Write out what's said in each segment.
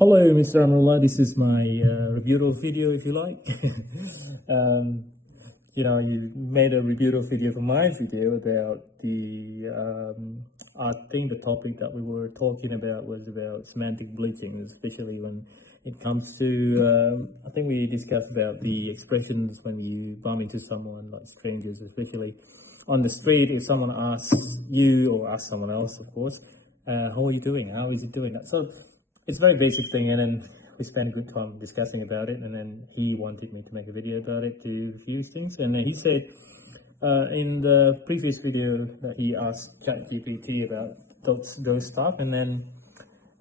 Hello, Mr. Amrullah. This is my rebuttal video, if you like. You made a rebuttal video for my video about I think the topic that we were talking about was about semantic bleaching, especially when it comes to, I think we discussed about the expressions when you bump into someone, like strangers, especially on the street. If someone asks you or asks someone else, of course, how are you doing? How is it doing? So it's a very basic thing, and then we spent a good time discussing about it, and then he wanted me to make a video about it to review things. And then he said in the previous video that he asked ChatGPT about those stuff, and then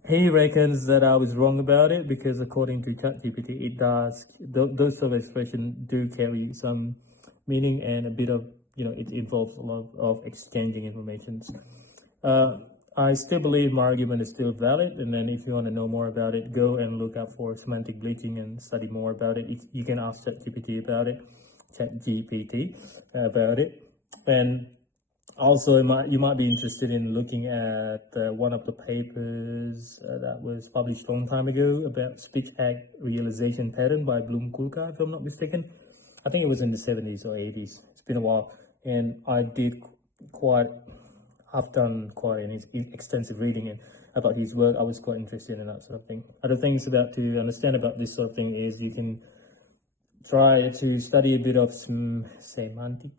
he reckons that I was wrong about it because according to ChatGPT, it does those sort of expressions do carry some meaning and a bit of it involves a lot of exchanging information. I still believe my argument is still valid, and then if you want to know more about it, go and look up for semantic bleaching and study more about it. You can ask ChatGPT about it, and also you might be interested in looking at one of the papers that was published a long time ago about speech act realization pattern by Bloom Kulka, if I'm not mistaken. I think it was in the 70s or 80s. It's been a while, and I've done quite an extensive reading about his work. I was quite interested in that sort of thing. Other things to understand about this sort of thing is you can try to study a bit of semantic.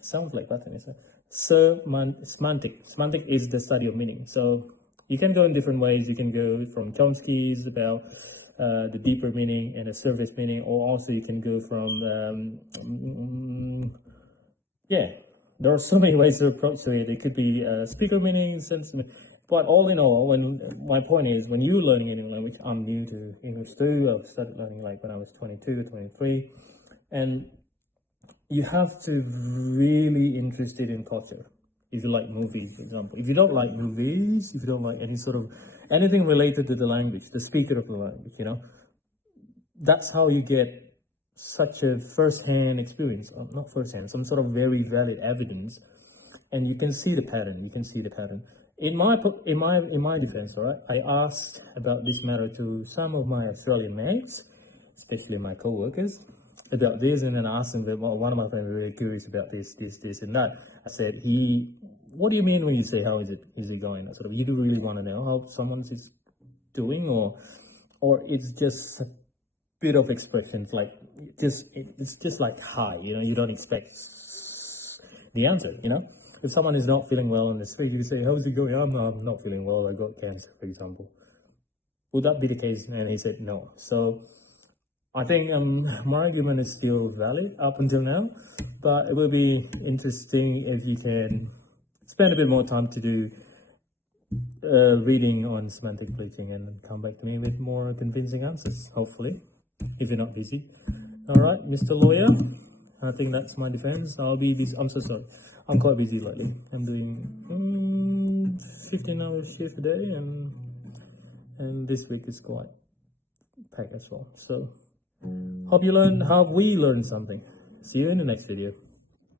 Sounds like that, isn't it? Semantic is the study of meaning. So you can go in different ways. You can go from Chomsky's about the deeper meaning and the surface meaning, or also you can go from there are so many ways to approach it. It could be speaker meaning, sentiment. But all in all, my point is, when you're learning any language, I'm new to English too. I started learning like when I was 22, 23. And you have to really interested in culture. If you like movies, for example. If you don't like movies, if you don't like anything related to the language, the speaker of the language, that's how you get such a first-hand experience, not first-hand, some sort of very valid evidence, and you can see the pattern. In my defense, all right, I asked about this matter to some of my Australian mates, especially my co-workers, about this, and then I asked them, one of my friends was very curious about this, and that. I said, what do you mean when you say how is it going? Sort of, you do really want to know how someone is doing, or it's just a bit of expressions, like it's just like hi, you don't expect the answer. If someone is not feeling well on the street, you say, how's it going? I'm not feeling well, I got cancer, for example. Would that be the case? And he said no. So I think my argument is still valid up until now, but it will be interesting if you can spend a bit more time to do reading on semantic bleaching and come back to me with more convincing answers, hopefully, if you're not busy. All right, Mr. Lawyer, I think that's my defense. I'll be busy. I'm so sorry. I'm quite busy lately. I'm doing 15-hour shift a day, and this week is quite packed as well. So hope we learned something. See you in the next video.